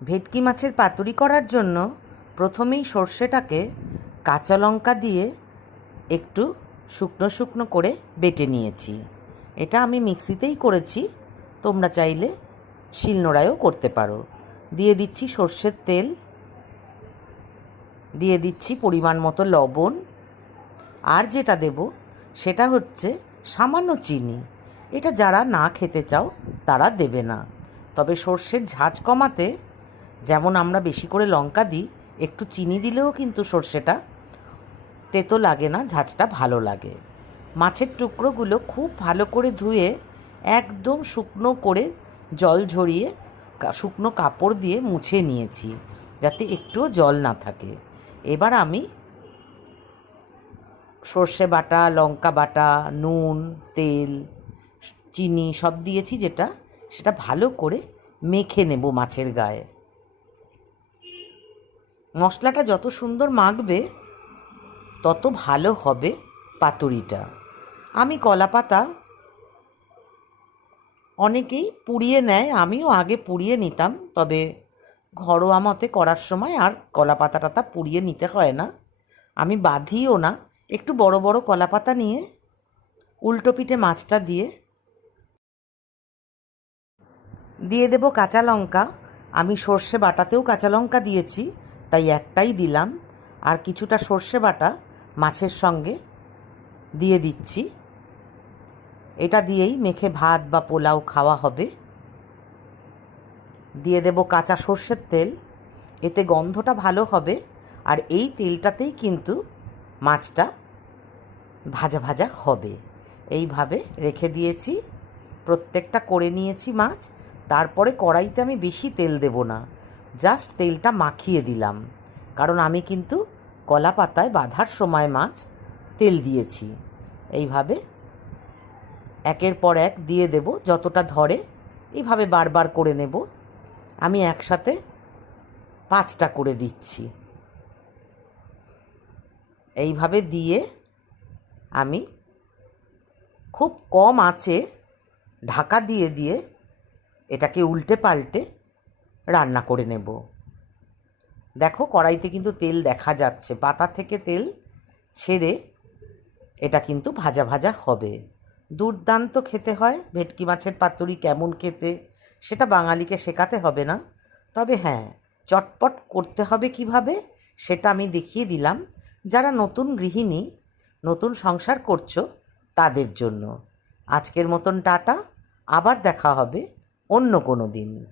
ভেটকি মাছের পাতুরি করার জন্য প্রথমেই সর্ষেটাকে কাঁচা লঙ্কা দিয়ে একটু শুকনো শুকনো করে বেটে নিয়েছি। এটা আমি মিক্সিতেই করেছি, তোমরা চাইলে শিলনোড়ায়ও করতে পারো। দিয়ে দিচ্ছি সর্ষের তেল, দিয়ে দিচ্ছি পরিমাণ মতো লবণ, আর যেটা দেব সেটা হচ্ছে সামান্য চিনি। এটা যারা না খেতে চাও তারা দেবে না। তবে সর্ষের ঝাঁজ কমাতে যেমন আমরা বেশি করে লঙ্কা দিই, একটু চিনি দিলেও কিন্তু সর্ষেটা তেতো লাগে না ঝাঁচটা ভালো লাগে। মাছের টুকরোগুলো খুব ভালো করে ধুয়ে একদম শুকনো করে জল ঝরিয়ে শুকনো কাপড় দিয়ে মুছে নিয়েছি, যাতে একটুও জল না থাকে। এবার আমি সর্ষে বাটা, লঙ্কা বাটা, নুন, তেল, চিনি সব দিয়েছি যেটা, সেটা ভালো করে মেখে নেব মাছের গায়ে। মশলাটা যত সুন্দর মাখবে, তত ভালো হবে পাতুরিটা। আমি কলা পাতা অনেকেই পুড়িয়ে নেয়, আমিও আগে পুড়িয়ে নিতাম, তবে ঘরোয়া মতে করার সময় আর কলা পাতা টাতা পুড়িয়ে নিতে হয় না। আমি বাঁধিও না, একটু বড় বড় কলা পাতা নিয়ে উল্টো পিঠে মাছটা দিয়ে দিয়ে দেব কাঁচা লঙ্কা। আমি সর্ষে বাটাতেও কাঁচা লঙ্কা দিয়েছি। তাই একটাই দিলাম। আর কিছুটা সর্ষে বাটা মাছের সঙ্গে দিয়ে দিচ্ছি। এটা দিয়েই মেখে ভাত বা পোলাও খাওয়া হবে। দিয়ে দেব কাঁচা সর্ষের তেল। এতে গন্ধটা ভালো হবে। আর এই তেলটাতেই কিন্তু মাছটা ভাজা ভাজা হবে। এইভাবে রেখে দিয়েছি। প্রত্যেকটা করে নিয়েছি মাছ। তারপরে কড়াইতে আমি বেশি তেল দেব না। জাস্ট তেলটা মাখিয়ে দিলাম। কারণ আমি কিন্তু কলা পাতায় বাঁধার সময় মাছ তেল দিয়েছি। এইভাবে একের পর এক দিয়ে দেব যতটা ধরে। এইভাবে বারবার করে নেব। আমি একসাথে পাঁচটা করে দিচ্ছি। এইভাবে দিয়ে আমি খুব কম আঁচে ঢাকা দিয়ে দিয়ে এটাকে উল্টে পাল্টে রান্না করে নেব। দেখো কড়াইতে কিন্তু তেল দেখা যাচ্ছে। পাতা থেকে তেল ছেড়ে এটা কিন্তু ভাজা ভাজা হবে। দুর্দান্ত খেতে হয়। ভেটকি মাছের পাতুরি কেমন খেতে সেটা বাঙালিকে শেখাতে হবে না। তবে হ্যাঁ চটপট করতে হবে কীভাবে সেটা আমি দেখিয়ে দিলাম। যারা নতুন গৃহিণী, নতুন সংসার করছ তাদের জন্য। আজকের মতন টাটা। আবার দেখা হবে অন্য কোনো দিন।